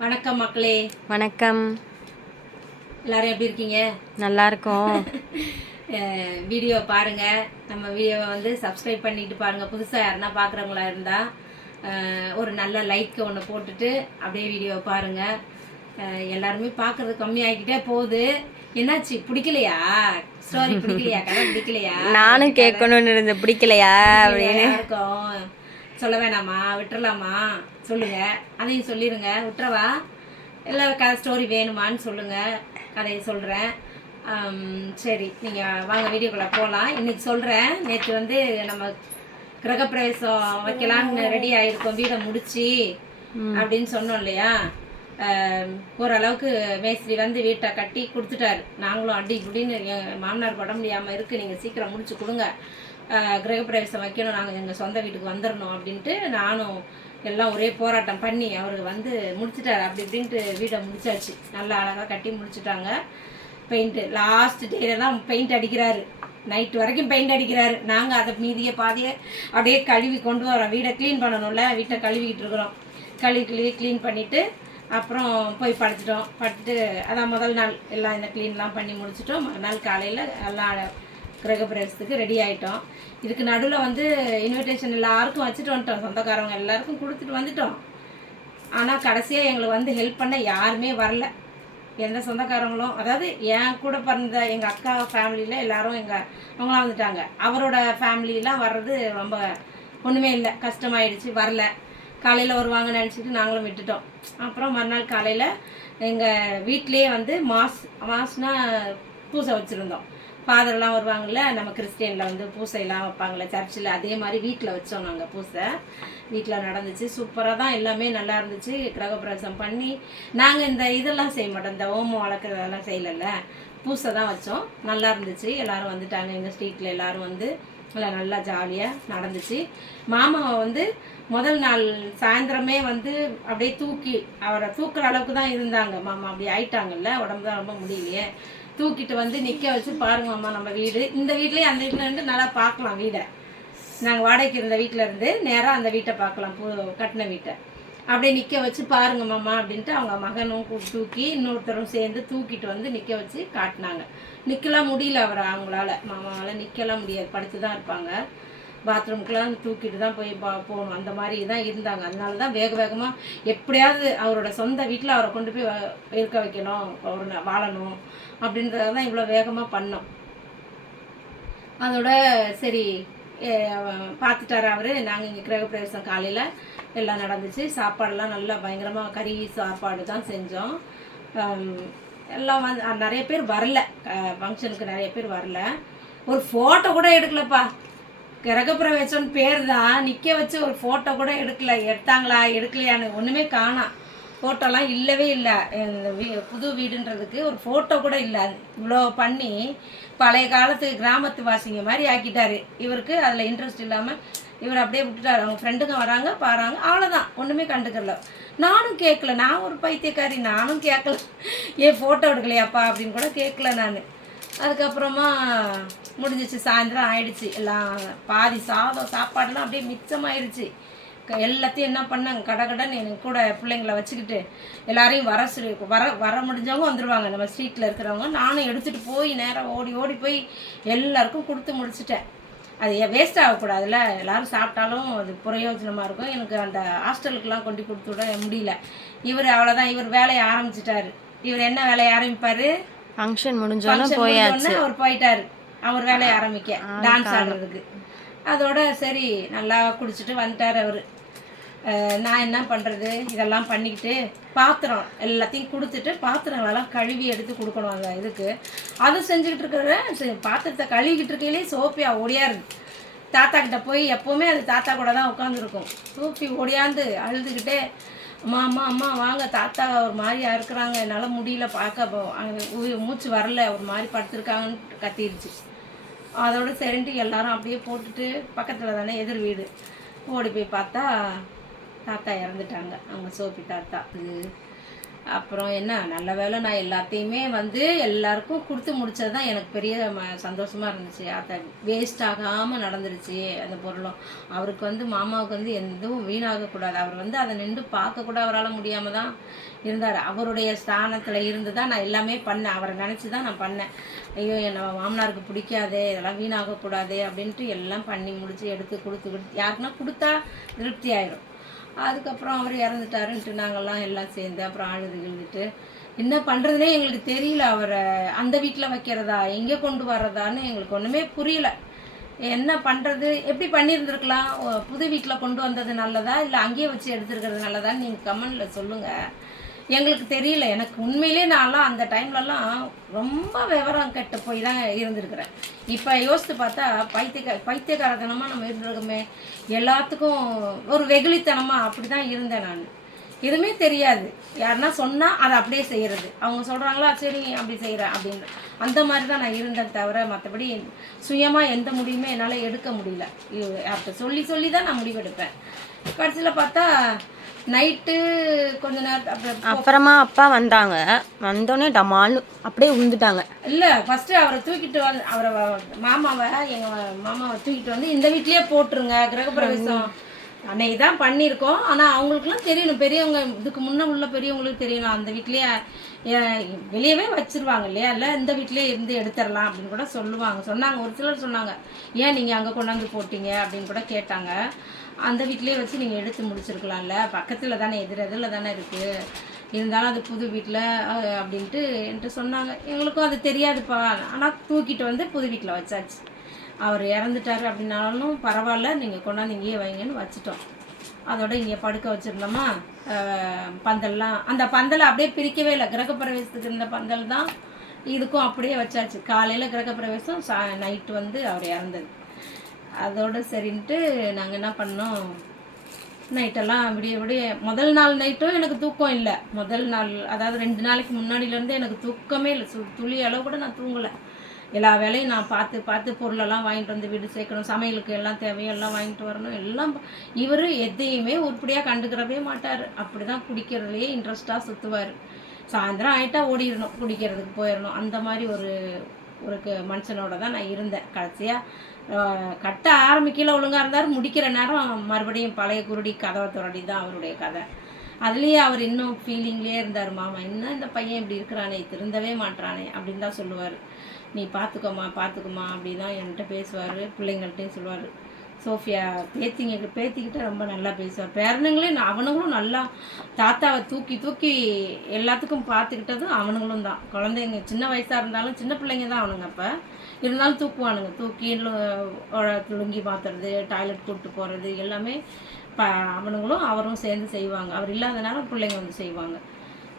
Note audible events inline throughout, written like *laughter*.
வணக்கம் மக்களே. வணக்கம். எல்லாரும் எப்படி இருக்கீங்க? நல்லா இருக்கோம் *laughs* வீடியோ பாருங்க. நம்ம வீடியோவை வந்து சப்ஸ்கிரைப் பண்ணிட்டு பாருங்க. புதுசாக யாருன்னா பார்க்குறவங்களா இருந்தால் ஒரு நல்ல லைக் ஒன்று போட்டுட்டு அப்படியே வீடியோ பாருங்க. எல்லாருமே பார்க்கறது கம்மியாகிக்கிட்டே போகுது. என்னாச்சு? பிடிக்கலையா? ஸ்டோரி பிடிக்கலையா? கதை பிடிக்கலையா? நானும் கேட்கணும்னு இருந்த பிடிக்கலையா அப்படின்னு. இருக்கும் சொல்ல வேணாமா? விட்டுறலாமா? சொல்லுங்க. அதையும் சொல்லிடுங்க விட்டுறவா? இல்லை கதை ஸ்டோரி வேணுமான்னு சொல்லுங்க. கதையை சொல்கிறேன் சரி. நீங்கள் வாங்க வீடியோக்குள்ளே போகலாம் இன்னைக்கு சொல்கிறேன் நேற்று வந்து நம்ம கிரகப்பிரவேசம் வைக்கலான்னு ரெடி ஆகிருக்கோம் வீடை முடிச்சு அப்படின்னு சொன்னோம் இல்லையா? ஓரளவுக்கு மேஸ்திரி வந்து வீட்டை கட்டி கொடுத்துட்டாரு. நாங்களும் அடி இப்படின்னு மாமனார் பட முடியாமல் இருக்குது நீங்கள் சீக்கிரம் முடிச்சு கொடுங்க. கிரகப்பிரவேசம் வைக்கணும் நாங்கள் எங்கள் சொந்த வீட்டுக்கு வந்துடணும் அப்படின்ட்டு நானும் எல்லாம் ஒரே போராட்டம் பண்ணி அவர் வந்து முடிச்சிட்டார். அப்படி இப்படின்ட்டு வீடை முடிச்சாச்சு. நல்லா அழகாக கட்டி முடிச்சுட்டாங்க. பெயிண்ட்டு லாஸ்ட் டேல தான் பெயிண்ட் அடிக்கிறாரு. நைட் வரைக்கும் பெயிண்ட் அடிக்கிறாரு. நாங்கள் அதை மீதியை பாதியை அப்படியே கழுவி கொண்டு வரோம். வீடை க்ளீன் பண்ணணும்ல வீட்டை கழுவிக்கிட்டு இருக்கிறோம். கழுவி கழுவி க்ளீன் பண்ணிவிட்டு அப்புறம் போய் படுத்துட்டோம். படுத்துட்டு அதான் முதல் நாள் எல்லாம் இந்த க்ளீன்லாம் பண்ணி முடிச்சிட்டோம். மறுநாள் காலையில் எல்லாம் கிரகப்பிரவேசத்துக்கு ரெடி ஆகிட்டோம் இதுக்கு நடுவில் வந்து இன்விடேஷன் எல்லாருக்கும் வச்சுட்டு வந்துட்டோம். சொந்தக்காரவங்க எல்லாருக்கும் கொடுத்துட்டு வந்துட்டோம். ஆனால் கடைசியாக எங்களுக்கு வந்து ஹெல்ப் பண்ண யாருமே வரல. எந்த சொந்தக்காரங்களும் அதாவது என் கூட பிறந்த எங்கள் அக்கா ஃபேமிலியில் எல்லாரும் எங்கள் அவங்களாம் வந்துட்டாங்க. அவரோட ஃபேமிலிலாம் வர்றது ரொம்ப ஒன்றுமே இல்லை. கஷ்டமாயிடுச்சு வரல. காலையில் வருவாங்கன்னு நினச்சிட்டு நாங்களும் விட்டுட்டோம். அப்புறம் மறுநாள் காலையில் எங்கள் வீட்டிலேயே வந்து மாஸ் மாஸ்னால் பூசை வச்சுருந்தோம். ஃபாதர்லாம் வருவாங்கள்ல நம்ம கிறிஸ்டியனில் வந்து பூசையெல்லாம் வைப்பாங்கள்ல சர்ச்சில் அதே மாதிரி வீட்டில் வச்சோம் நாங்கள் பூசை. வீட்டில் நடந்துச்சு சூப்பராக தான் எல்லாமே நல்லா இருந்துச்சு. கிரகப்பிரவேசம் பண்ணி நாங்கள் இந்த இதெல்லாம் செய்ய மாட்டோம் இந்த ஓமம் வளர்க்குறதெல்லாம் செய்யலைல்ல. பூசை தான் வச்சோம் நல்லா இருந்துச்சு. எல்லோரும் வந்துட்டாங்க எங்கள் ஸ்ட்ரீட்டில் எல்லாரும் வந்து எல்லாம் நல்லா ஜாலியாக நடந்துச்சு. மாமாவை வந்து முதல் நாள் சாயந்தரமே வந்து அப்படியே தூக்கி அவரை தூக்குற அளவுக்கு தான் இருந்தாங்க. மாமா அப்படி ஆயிட்டாங்கல்ல உடம்பு தான் ரொம்ப முடியலையே. தூக்கிட்டு வந்து நிற்க வச்சு பாருங்கம்மா நம்ம வீடு. இந்த வீட்லேயே அந்த வீட்டில் இருந்து நல்லா பார்க்கலாம் வீடை. நாங்கள் வாடகைக்கு இருந்த வீட்டில் இருந்து நேராக அந்த வீட்டை பார்க்கலாம் பூ கட்டின வீட்டை. அப்படியே நிற்க வச்சு பாருங்க மாமா அப்படின்ட்டு அவங்க மகனும் தூக்கி இன்னொருத்தரும் சேர்ந்து தூக்கிட்டு வந்து நிற்க வச்சு காட்டினாங்க. நிற்கலாம் முடியல அவர் அவங்களால. மாமாவால் நிற்கலாம் முடியாது படுத்து தான் இருப்பாங்க. பாத்ரூம்க்குலாம் தூக்கிட்டு தான் போய் பா போகணும். அந்த மாதிரி தான் இருந்தாங்க. அதனால தான் வேக வேகமாக எப்படியாவது அவரோட சொந்த வீட்டில் அவரை கொண்டு போய் இருக்க வைக்கணும். அவர் வாழணும். அப்படின்றத தான் இவ்வளோ வேகமாக பண்ணோம். அதோட சரி பார்த்துட்டாரு அவர். நாங்கள் இங்கே கிரகப்பிரவேசம் காலையில் எல்லாம் நடந்துச்சு. சாப்பாடெல்லாம் நல்லா பயங்கரமாக கறி சாப்பாடு தான் செஞ்சோம் எல்லாம் வந்து நிறைய பேர் வரல. ஃபங்க்ஷனுக்கு நிறைய பேர் வரல. ஒரு ஃபோட்டோ கூட எடுக்கலப்பா. கிரகப்பிரவேசம்னு பேர் தான் நிற்க வச்சு ஒரு ஃபோட்டோ கூட எடுக்கல. எடுத்தாங்களா? எடுக்கலையான்னு ஒன்றுமே காணாம் ஃபோட்டோலாம் இல்லவே இல்லை. இந்த வீ புது வீடுன்றதுக்கு ஒரு ஃபோட்டோ கூட இல்லை. இவ்வளோ பண்ணி பழைய காலத்து கிராமத்து வாசிங்க மாதிரி ஆக்கிட்டாரு. இவருக்கு அதில் இன்ட்ரெஸ்ட் இல்லாமல் இவர் அப்படியே விட்டுட்டார். அவங்க ஃப்ரெண்டுங்க வராங்க பாறாங்க அவ்வளோதான் ஒன்றுமே கண்டுக்கல. நானும் கேட்கல நான் ஒரு பைத்தியக்காரி. நானும் கேட்கல ஏன் ஃபோட்டோ எடுக்கலையாப்பா அப்படின்னு கூட கேட்கல நான். அதுக்கப்புறமா முடிஞ்சிச்சு. சாயந்தரம் ஆயிடுச்சு. எல்லாம் பாதி சாதம் சாப்பாடுலாம் அப்படியே மிச்சமாயிருச்சு. எல்லாத்தையும் என்ன பண்ணாங்க கடகடன்னு எனக்கு கூட பிள்ளைங்கள வச்சுக்கிட்டு எல்லாரையும் வர சொல்லி வர வர முடிஞ்சவங்க வந்துடுவாங்க நம்ம ஸ்ட்ரீட்டில் இருக்கிறவங்க. நானும் எடுத்துகிட்டு போய் நேராக ஓடி ஓடி போய் எல்லாருக்கும் கொடுத்து முடிச்சிட்டேன். அது வேஸ்ட் ஆகக்கூடாதுல்ல? எல்லாரும் சாப்பிட்டாலும் அது பிரயோஜனமாக இருக்கும். எனக்கு அந்த ஹாஸ்டலுக்கெல்லாம் கொண்டு கொடுத்து விட முடியல. இவர் அவ்வளோதான் இவர் வேலையை ஆரம்பிச்சிட்டாரு. இவர் என்ன வேலையை ஆரம்பிப்பார்? ஃபங்க்ஷன் முடிஞ்சோன்னு போயாச்சு. அவர் போயிட்டாரு. அவர் வேலையை ஆரம்பிக்க டான்ஸ் ஆடுறதுக்கு. அதோட சரி நல்லா குடிச்சிட்டு வந்துட்டார் அவர். நான் என்ன பண்ணுறது இதெல்லாம் பண்ணிக்கிட்டு பாத்திரம் எல்லாத்தையும் கொடுத்துட்டு பாத்திரங்களெல்லாம் கழுவி எடுத்து கொடுக்கணும் அந்த இதுக்கு. அது செஞ்சுக்கிட்டு இருக்கிற பாத்திரத்தை கழுவிக்கிட்டு இருக்கையிலே சோப்பியா ஓடியாரு தாத்தா கிட்ட போய் எப்போவுமே அது தாத்தா கூட தான் உட்காந்துருக்கும் சோப்பி ஓடியாந்து அழுதுகிட்டே அம்மா அம்மா அம்மா வாங்க தாத்தா ஒரு மாதிரியா இருக்கிறாங்க என்னால் முடியல பார்க்க மூச்சு வரல ஒரு மாதிரி படுத்திருக்காங்கன்னு கத்திருச்சு. அதோட சரின்ட்டு எல்லாரும் அப்படியே போட்டுட்டு பக்கத்தில் தானே எதிர் வீடு. ஓடி போய் பார்த்தா தாத்தா இறந்துட்டாங்க. அவங்க சோப்பி தாத்தா. அப்புறம் என்ன நல்ல வேலை நான் எல்லாத்தையுமே வந்து எல்லாருக்கும் கொடுத்து முடிச்சது தான் எனக்கு பெரிய ம சந்தோஷமாக இருந்துச்சு. அதை வேஸ்ட் ஆகாமல் நடந்துருச்சு அந்த பொருளும். அவருக்கு வந்து மாமாவுக்கு வந்து எதுவும் வீணாகக்கூடாது அவர் வந்து அதை நின்று பார்க்கக்கூட அவரால் முடியாமல் தான் இருந்தார். அவருடைய ஸ்தானத்தில் இருந்து தான் நான் எல்லாமே பண்ணேன். அவரை நினச்சி தான் நான் பண்ணேன். ஐயோ என்னை மாமனாருக்கு பிடிக்காதே இதெல்லாம் வீணாகக்கூடாது அப்படின்ட்டு எல்லாம் பண்ணி முடித்து எடுத்து கொடுத்து கொடுத்து யாருக்குன்னா கொடுத்தா திருப்தி ஆயிரும். அதுக்கப்புறம் அவர் இறந்துட்டாருன்ட்டு நாங்கள்லாம் எல்லாம் சேர்ந்து அப்புறம் அழுது எழுதிட்டு என்ன பண்ணுறதுனே எங்களுக்கு தெரியல. அவரை அந்த வீட்டில் வைக்கிறதா எங்கே கொண்டு வர்றதான்னு எங்களுக்கு ஒன்றுமே புரியல. என்ன பண்ணுறது எப்படி பண்ணியிருந்துருக்கலாம்? ஓ, புது வீட்டில் கொண்டு வந்தது நல்லதா? இல்லை அங்கேயே வச்சு எடுத்துருக்கிறது நல்லதான்னு நீங்கள் கமெண்டில் சொல்லுங்கள் எங்களுக்கு தெரியல. எனக்கு உண்மையிலே நான்லாம் அந்த டைம்லலாம் ரொம்ப விவரம் கெட்டு போய் தான் இருந்திருக்கிறேன். இப்போ யோசித்து பார்த்தா பைத்தியக்க பைத்தியக்காரத்தனமாக நம்ம இருந்திருக்கோமே. எல்லாத்துக்கும் ஒரு வெகுளித்தனமாக அப்படி தான் இருந்தேன் நான். எதுவுமே தெரியாது. யாருன்னா சொன்னால் அதை அப்படியே செய்கிறது அவங்க சொல்கிறாங்களா சரி அப்படி செய்கிறேன் அப்படின்னு. அந்த மாதிரி தான் நான் இருந்தேன் தவிர மற்றபடி சுயமாக எந்த முடிவுமே என்னால் எடுக்க முடியல. இது அப்போ சொல்லி சொல்லி தான் நான் முடிவெடுப்பேன். கடைசியில் பார்த்தா நைட்டு கொஞ்ச நேரம் அப்புறம் அப்பா வந்தாங்க. வந்தோடனே டமால்னு அப்படியே விழுந்துட்டாங்க இல்லை ஃபஸ்ட்டு அவரை தூக்கிட்டு வந்து அவரை மாமாவை எங்கள் மாமாவை தூக்கிட்டு வந்து இந்த வீட்லயே போட்டுருங்க கிரகப்பிரவேசம். அன்னைக்கு தான் பண்ணியிருக்கோம். ஆனால் அவங்களுக்குலாம் தெரியணும். பெரியவங்க இதுக்கு முன்ன உள்ள பெரியவங்களுக்கு தெரியணும். அந்த வீட்லேயே வெளியவே வச்சிருவாங்க இல்லையா? இல்லை இந்த வீட்லயே இருந்து எடுத்துடலாம் அப்படின்னு கூட சொல்லுவாங்க. சொன்னாங்க. ஒரு சிலர் சொன்னாங்க ஏன் நீங்கள் அங்கே கொண்டாந்து போட்டீங்க? அப்படின்னு கூட கேட்டாங்க. அந்த வீட்டிலே வச்சு நீங்கள் எடுத்து முடிச்சிருக்கலாம்ல. பக்கத்தில் தானே எதிர் தானே இருக்குது இருந்தாலும் அது புது வீட்டில் அப்படின்ட்டு என்கிட்ட சொன்னாங்க. எங்களுக்கும் அது தெரியாதுப்பா. ஆனால் தூக்கிட்டு வந்து புது வீட்டில் வச்சாச்சு. அவர் இறந்துட்டார் அப்படின்னாலும் பரவாயில்ல. நீங்கள் கொண்டாந்து இங்கேயே வைங்கன்னு வச்சுட்டோம். அதோட இங்கே படுக்க வச்சுருந்தோமா? பந்தல்லாம். அந்த பந்தலை அப்படியே பிரிக்கவே இல்லை. கிரகப்பிரவேசத்துக்கு இருந்த பந்தல் தான். இதுக்கும் அப்படியே வச்சாச்சு. காலையில் கிரகப்பிரவேசம் சா நைட்டு வந்து அவர் இறந்தது. அதோட சரின்ட்டு நாங்கள் என்ன பண்ணோம்? நைட்டெல்லாம் விடிய விடிய முதல் நாள் நைட்டும் எனக்கு தூக்கம் இல்லை. முதல் நாள் அதாவது ரெண்டு நாளைக்கு முன்னாடியிலேருந்து எனக்கு தூக்கமே இல்லை. சு துளி அளவு கூட நான் தூங்கலை. எல்லா வேலையும் நான் பார்த்து பார்த்து பொருளெல்லாம் வாங்கிட்டு வந்து வீடு சேர்க்கணும். சமையலுக்கு எல்லாம் தேவையெல்லாம் வாங்கிட்டு வரணும். எல்லாம் இவர் எதையுமே உருப்படியாக கண்டுக்கிறவே மாட்டார். அப்படி தான் குடிக்கிறதுலையே இன்ட்ரெஸ்ட்டாக சுற்றுவார் சாயந்தரம் ஆகிட்டா ஓடிடணும். குடிக்கிறதுக்கு போயிடணும். அந்த மாதிரி ஒரு ஒரு மனுஷனோட தான் நான் இருந்தேன். கடைசியாக கட்ட ஆரம்பிக்கல ஒழுங்காக இருந்தார். முடிக்கிற நேரம் மறுபடியும் பழைய குருடி கதவை துரடி தான் அவருடைய கதை. அதுலேயே அவர் இன்னும் ஃபீலிங்லேயே இருந்தார். மாமா என்ன இந்த பையன் இப்படி இருக்கிறானே? திருந்தவே மாட்றானே? அப்படின்னு தான் சொல்லுவார். நீ பார்த்துக்கோமா பார்த்துக்கோமா அப்படி தான் என்கிட்ட பேசுவார். பிள்ளைங்கள்ட்டையும் சொல்லுவார். சோஃபியா பேத்திங்க பேத்திக்கிட்ட ரொம்ப நல்லா பேசுவார். பேரனுங்களே அவனுங்களும் நல்லா தாத்தாவை தூக்கி தூக்கி எல்லாத்துக்கும் பார்த்துக்கிட்டதும் அவனுங்களும் தான். குழந்தைங்க சின்ன வயசாக இருந்தாலும் சின்ன பிள்ளைங்க தான் அவனுங்க அப்போ. இருந்தாலும் தூக்குவானுங்க. தூக்கி லு- லுங்கி மாற்றுறது டாய்லெட் கூப்பிட்டு போகிறது எல்லாமே ப அவனுங்களும் அவரும் சேர்ந்து செய்வாங்க. அவர் இல்லாதனால பிள்ளைங்க வந்து செய்வாங்க.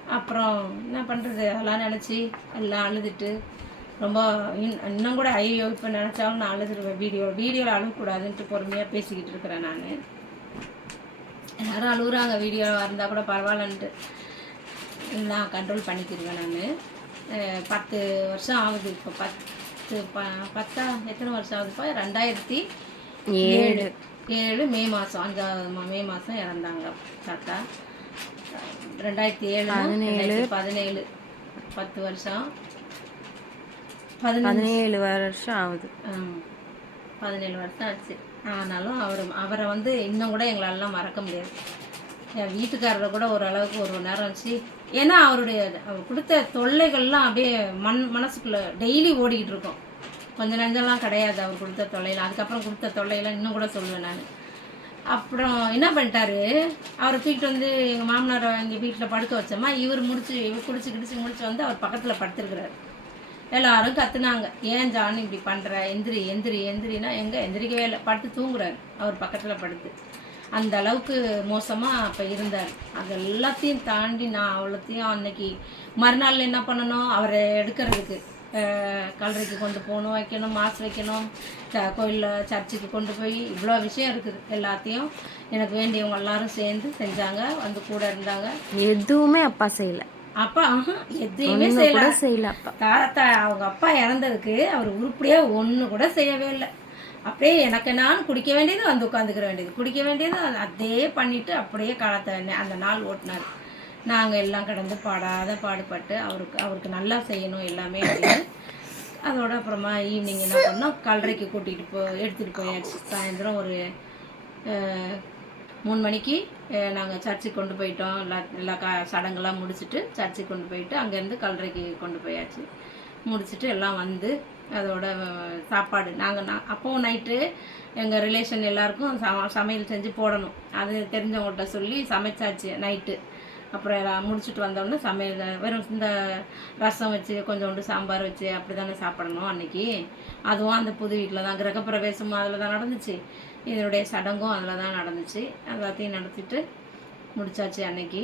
அப்புறம் என்ன பண்ணுறது அதெல்லாம் நினச்சி எல்லாம் அழுதுட்டு ரொம்ப இன்- இன்னும் கூட ஐயோ இப்போ நினச்சாலும் நான் அழுதுருவேன். வீடியோ வீடியோவில் அழுகக்கூடாதுன்ட்டு பொறுமையாக பேசிக்கிட்டு இருக்கிறேன் நான். எல்லாரும் அழுகுறாங்க. வீடியோ இருந்தால் கூட பரவாயில்லன்ட்டு. நான் கண்ட்ரோல் பண்ணிக்கிடுவேன் நான். பத்து வருஷம் ஆகுது இப்போ. பத்து ப பத்தா எத்தனை வருஷம் ஆகுதுப்பா? ரெண்டாயிரத்தி ஏழு. ஏழு மே மாதம் அஞ்சாவது மா- மாதம் இறந்தாங்க தாத்தா. ரெண்டாயிரத்தி ஏழு பதினேழு. பத்து வருஷம். பதினேழு வருஷம் ஆகுது. பதினேழு வருஷம் ஆச்சு. ஆனாலும் அவர் அவரை வந்து இன்னும் கூட எங்களாலலாம் மறக்க முடியாது. என் வீட்டுக்காரரை கூட ஓரளவுக்கு ஒரு நேரம் வச்சு ஏன்னா அவருடைய அவர் கொடுத்த தொல்லைகள்லாம் அப்படியே மண் மனசுக்குள்ளே டெய்லி ஓடிக்கிட்டு இருக்கும். கொஞ்ச நெஞ்சம்லாம் கிடையாது அவர் கொடுத்த தொல்லையில். அதுக்கப்புறம் கொடுத்த தொல்லையெல்லாம் இன்னும் கூட சொல்லுவேன் நான். அப்புறம் என்ன பண்ணிட்டாரு? அவரை தூக்கிட்டு வந்து எங்கள் மாமனாரை எங்கள் வீட்டில் படுக்க வச்சோமா? இவர் முடிச்சு இவர் குடிச்சு கிடிச்சு முடிச்சு வந்து அவர் பக்கத்தில் படுத்திருக்கிறாரு. எல்லாரும் கத்துனாங்க. ஏன் ஜான் இப்படி பண்ணுற எந்திரி எந்திரி எந்திரினா எங்கே? எந்திரிக்கவே இல்லை. படுத்து தூங்குறாரு. அவர் பக்கத்தில் படுத்து. அந்த அளவுக்கு மோசமாக அப்போ இருந்தார். அது எல்லாத்தையும் தாண்டி நான் அவ்வளோத்தையும் அன்னைக்கு மறுநாள் என்ன பண்ணணும்? அவரை எடுக்கிறதுக்கு கல்லறைக்கு கொண்டு போகணும் வைக்கணும் மாஸ் வைக்கணும் கோயிலில் சர்ச்சுக்கு கொண்டு போய் இவ்வளோ விஷயம் இருக்குது. எல்லாத்தையும் எனக்கு வேண்டியவங்க எல்லாரும் சேர்ந்து செஞ்சாங்க. வந்து கூட இருந்தாங்க. எதுவுமே அப்பா செய்யலை. அப்பா எதையுமே செய்யல. செய்யல அப்பா. தாத்தா அவங்க அப்பா இறந்ததுக்கு அவர் உருப்படியாக ஒன்று கூட செய்யவே இல்லை. அப்படியே எனக்கு நான் குடிக்க வேண்டியது வந்து உட்காந்துக்கிற வேண்டியது. குடிக்க வேண்டியது அதே பண்ணிட்டு அப்படியே காலத்தை அந்த நாள் ஓட்டினார். நாங்கள் எல்லாம் கடந்து பாடாத பாடுபட்டு அவருக்கு அவருக்கு நல்லா செய்யணும் எல்லாமே அதோட அப்புறமா ஈவினிங் என்ன பண்ணோம்? கல்லறைக்கு கூட்டிகிட்டு போ எடுத்துகிட்டு போயாச்சு. சாயந்தரம் ஒரு மூணு மணிக்கு நாங்கள் சர்ச்சுக்கு கொண்டு போயிட்டோம். எல்லா எல்லா க சடங்கெல்லாம் முடிச்சுட்டு சர்ச்சுக்கு கொண்டு போயிட்டு அங்கேருந்து கல்லறைக்கு கொண்டு போயாச்சு. முடிச்சுட்டு எல்லாம் வந்து அதோட சாப்பாடு. நாங்கள் நான் அப்போவும் நைட்டு எங்கள் ரிலேஷன் எல்லாருக்கும் சம சமையல் செஞ்சு போடணும். அது தெரிஞ்சவங்கள்ட்ட சொல்லி சமைச்சாச்சு நைட்டு. அப்புறம் எல்லாம் முடிச்சுட்டு வந்தோடனே சமையல் வெறும் இந்த ரசம் வச்சு கொஞ்சோண்டு சாம்பார் வச்சு அப்படி தானே சாப்பிடணும் அன்னைக்கு. அதுவும் அந்த புது வீட்டில் தான் கிரகப்பிரவேசமும் அதில் தான் நடந்துச்சு. இதனுடைய சடங்கும் அதில் தான் நடந்துச்சு எல்லாத்தையும் நடத்திட்டு முடிச்சாச்சு அன்னைக்கு.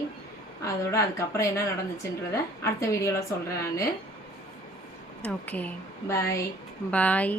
அதோட அதுக்கப்புறம் என்ன நடந்துச்சுன்றத அடுத்த வீடியோவில் சொல்கிறேன் நான். ஓகே பாய் பாய்